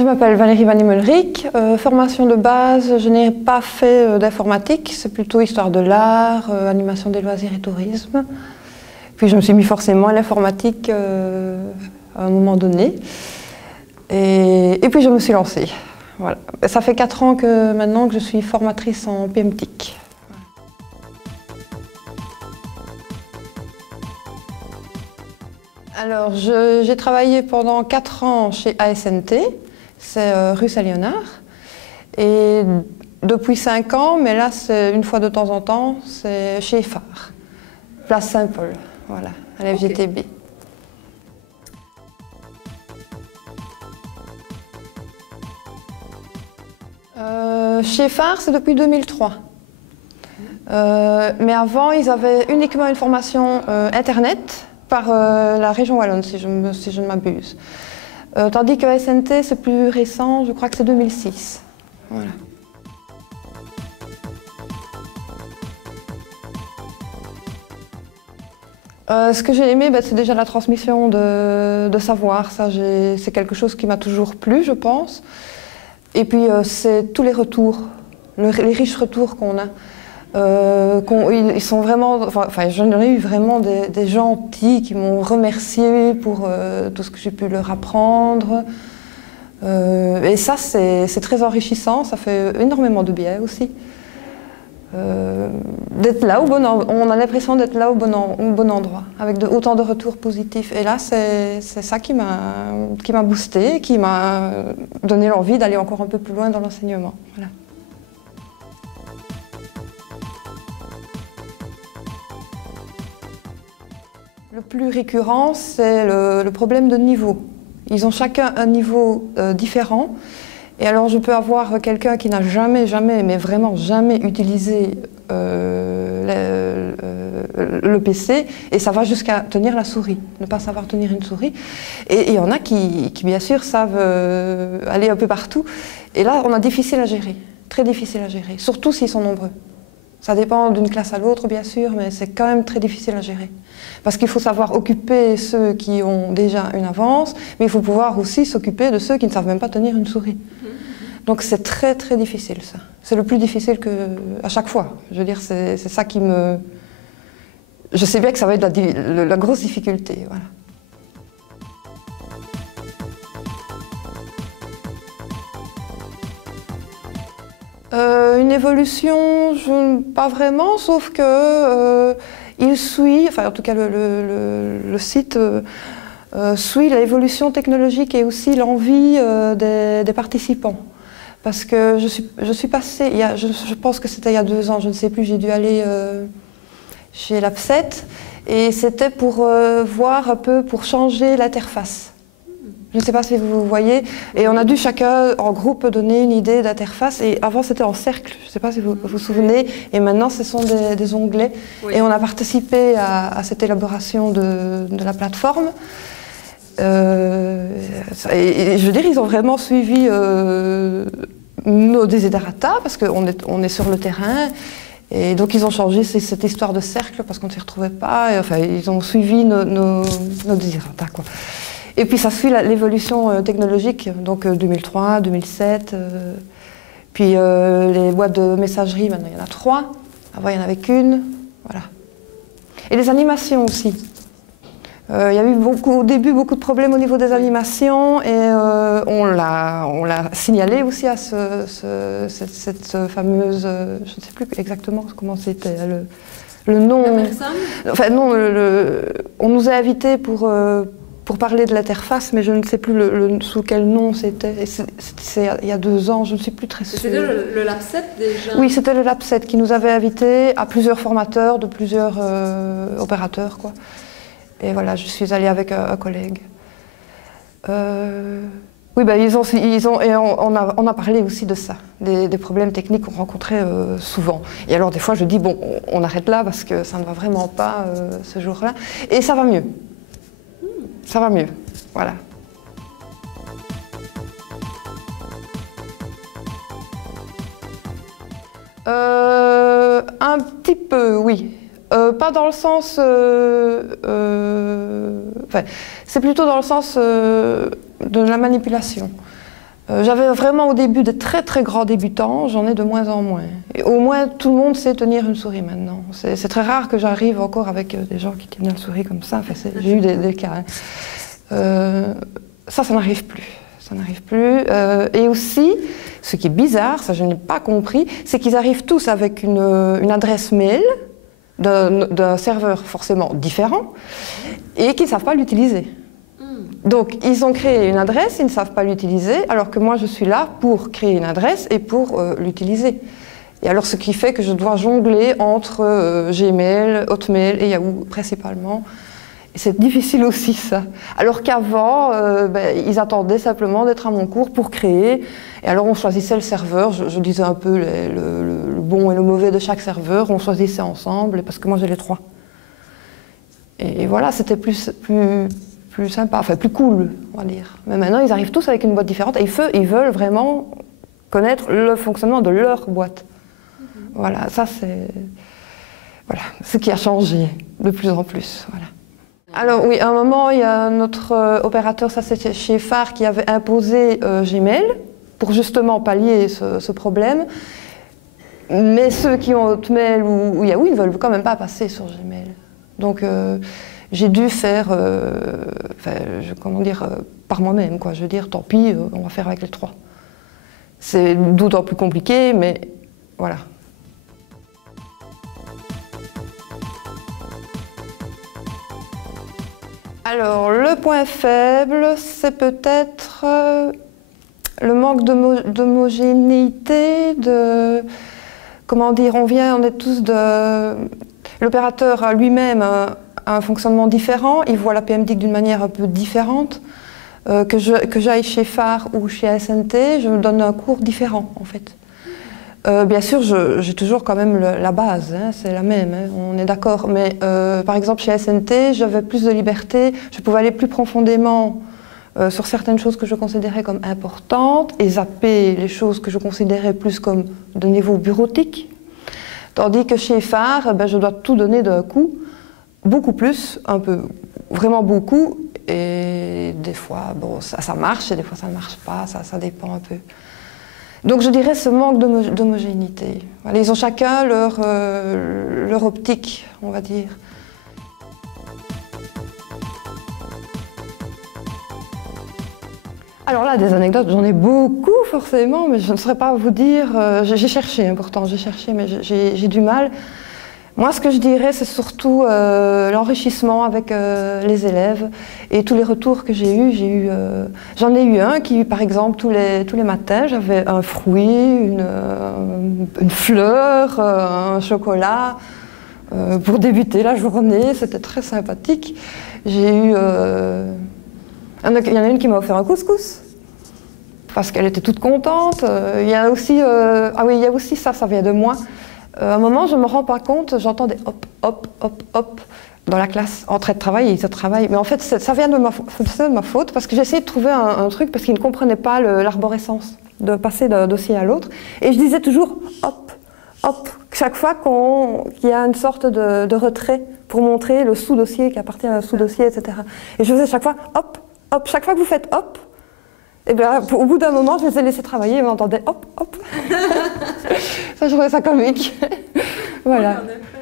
Je m'appelle Valérie Van Immelric, formation de base, je n'ai pas fait d'informatique, c'est plutôt histoire de l'art, animation des loisirs et tourisme. Puis je me suis mis forcément à l'informatique à un moment donné, et puis je me suis lancée. Voilà. Ça fait 4 ans maintenant que je suis formatrice en PMTIC. Alors, j'ai travaillé pendant 4 ans chez ASNT, c'est rue Saint-Léonard. Et depuis 5 ans, mais là, c'est une fois de temps en temps, c'est chez Phare, place Saint-Paul, voilà, à la FGTB. Chez Phare, c'est depuis 2003. Mais avant, ils avaient uniquement une formation Internet par la région wallonne, si je ne m'abuse. Tandis que SNT, c'est plus récent, je crois que c'est 2006. Voilà. Ce que j'ai aimé, c'est déjà la transmission de savoir. Ça, c'est quelque chose qui m'a toujours plu, je pense. Et puis, c'est tous les retours, les riches retours qu'on a. Ils sont vraiment, j'en ai eu vraiment des gentils qui m'ont remercié pour tout ce que j'ai pu leur apprendre. Et ça, c'est très enrichissant, ça fait énormément de bien aussi. D'être là on a l'impression d'être là au bon endroit, avec autant de retours positifs. Et là, c'est ça qui m'a boosté, qui m'a donné l'envie d'aller encore un peu plus loin dans l'enseignement. Voilà. Le plus récurrent, c'est le problème de niveau. Ils ont chacun un niveau différent. Et alors je peux avoir quelqu'un qui n'a jamais, mais vraiment jamais utilisé le PC, et ça va jusqu'à tenir la souris, ne pas savoir tenir une souris. Et il y en a qui bien sûr savent aller un peu partout. Et là, on a difficile à gérer, très difficile à gérer, surtout s'ils sont nombreux. Ça dépend d'une classe à l'autre, bien sûr, mais c'est quand même très difficile à gérer. Parce qu'il faut savoir occuper ceux qui ont déjà une avance, mais il faut pouvoir aussi s'occuper de ceux qui ne savent même pas tenir une souris. Donc c'est très très difficile, ça. C'est le plus difficile à chaque fois. Je veux dire, c'est ça qui me... Je sais bien que ça va être la grosse difficulté, voilà. Une évolution, pas vraiment, sauf que il suit, enfin en tout cas le site suit l'évolution technologique et aussi l'envie des participants. Parce que je suis passée, je pense que c'était il y a 2 ans, je ne sais plus, j'ai dû aller chez l'APSET, et c'était pour voir un peu, pour changer l'interface. Je ne sais pas si vous voyez, et on a dû chacun en groupe donner une idée d'interface, et avant c'était en cercle, je ne sais pas si vous vous souvenez, et maintenant ce sont des onglets, oui. Et on a participé à cette élaboration de la plateforme. Et je veux dire, ils ont vraiment suivi nos desiderata, parce qu'on est sur le terrain, et donc ils ont changé cette histoire de cercle parce qu'on ne s'y retrouvait pas, et, enfin ils ont suivi nos desiderata, quoi. Et puis ça suit l'évolution technologique, donc 2003, 2007, puis les boîtes de messagerie, maintenant il y en a 3, avant il n'y en avait qu'une, voilà. Et les animations aussi. Il y a eu au début beaucoup de problèmes au niveau des animations, et on l'a signalé aussi à cette fameuse, je ne sais plus exactement comment c'était, le nom. La personne ? Enfin non, on nous a invités pour parler de l'interface, mais je ne sais plus sous quel nom c'était. C'est il y a 2 ans, je ne suis plus très sûre. C'était le LabSet déjà ? Oui, c'était le LabSet qui nous avait invités à plusieurs formateurs de plusieurs opérateurs, quoi. Et voilà, je suis allée avec un collègue. Oui, et on a parlé aussi de ça, des problèmes techniques qu'on rencontrait souvent. Et alors des fois je dis, bon, on arrête là parce que ça ne va vraiment pas ce jour-là. Et ça va mieux. Ça va mieux, voilà. Un petit peu, oui. Pas dans le sens... enfin, c'est plutôt dans le sens de la manipulation. J'avais vraiment au début de très très grands débutants, j'en ai de moins en moins. Et au moins tout le monde sait tenir une souris maintenant. C'est très rare que j'arrive encore avec des gens qui tiennent une souris comme ça. Enfin, j'ai eu des cas. Ça n'arrive plus. Ça n'arrive plus. Et aussi, ce qui est bizarre, ça je n'ai pas compris, c'est qu'ils arrivent tous avec une adresse mail d'un serveur forcément différent et qu'ils ne savent pas l'utiliser. Donc, ils ont créé une adresse, ils ne savent pas l'utiliser, alors que moi, je suis là pour créer une adresse et pour l'utiliser. Et alors, ce qui fait que je dois jongler entre Gmail, Hotmail et Yahoo, principalement. Et c'est difficile aussi, ça. Alors qu'avant, ils attendaient simplement d'être à mon cours pour créer. Et alors, on choisissait le serveur, je disais un peu le bon et le mauvais de chaque serveur, on choisissait ensemble, parce que moi, j'ai les trois. Et voilà, c'était plus sympa, enfin plus cool, on va dire. Mais maintenant, ils arrivent tous avec une boîte différente et ils veulent vraiment connaître le fonctionnement de leur boîte. Voilà, ça c'est ce qui a changé de plus en plus. Voilà. Alors oui, à un moment, il y a notre opérateur, ça c'était chez Phare, qui avait imposé Gmail pour justement pallier ce problème. Mais ceux qui ont Hotmail ou Yahoo, ils ne veulent quand même pas passer sur Gmail. Donc j'ai dû faire, par moi-même, quoi. Je veux dire, tant pis, on va faire avec les trois. C'est d'autant plus compliqué, mais voilà. Alors, le point faible, c'est peut-être le manque d'homogénéité, comment dire, on est tous de... L'opérateur a lui-même un fonctionnement différent, il voit la PMDIC d'une manière un peu différente. Que j'aille chez Phare ou chez SNT, je me donne un cours différent en fait. Bien sûr, j'ai toujours quand même la base, hein, c'est la même, hein, on est d'accord. Mais par exemple chez SNT, j'avais plus de liberté, je pouvais aller plus profondément sur certaines choses que je considérais comme importantes et zapper les choses que je considérais plus comme de niveau bureautique. Tandis que chez Phare, je dois tout donner d'un coup, beaucoup plus, un peu, vraiment beaucoup, et des fois, bon, ça marche, et des fois ça ne marche pas, ça dépend un peu. Donc je dirais ce manque d'homogénéité. Voilà, ils ont chacun leur optique, on va dire. Alors là, des anecdotes, j'en ai beaucoup forcément, mais je ne saurais pas vous dire. J'ai cherché, hein, pourtant, j'ai cherché, mais j'ai du mal. Moi, ce que je dirais, c'est surtout l'enrichissement avec les élèves et tous les retours que j'ai eus. J'en ai eu un qui, par exemple, tous les matins, j'avais un fruit, une fleur, un chocolat pour débuter la journée. C'était très sympathique. J'ai eu... il y en a une qui m'a offert un couscous, parce qu'elle était toute contente. Il y a aussi, ah oui, il y a aussi ça vient de moi. À un moment, je ne me rends pas compte, j'entends des hop, hop, hop, hop dans la classe, en train de travailler, ils travaillent. Mais en fait, ça vient de ma faute, parce que j'ai essayé de trouver un truc, parce qu'ils ne comprenaient pas l'arborescence, de passer d'un dossier à l'autre. Et je disais toujours hop, hop, chaque fois qu'il y a une sorte de retrait pour montrer le sous-dossier qui appartient à un sous-dossier, etc. Et je faisais chaque fois hop, hop, chaque fois que vous faites hop, et bien, au bout d'un moment, je les ai laissés travailler et m'entendaient hop, hop. Ça, je trouvais ça comique. Voilà. Oui, en effet.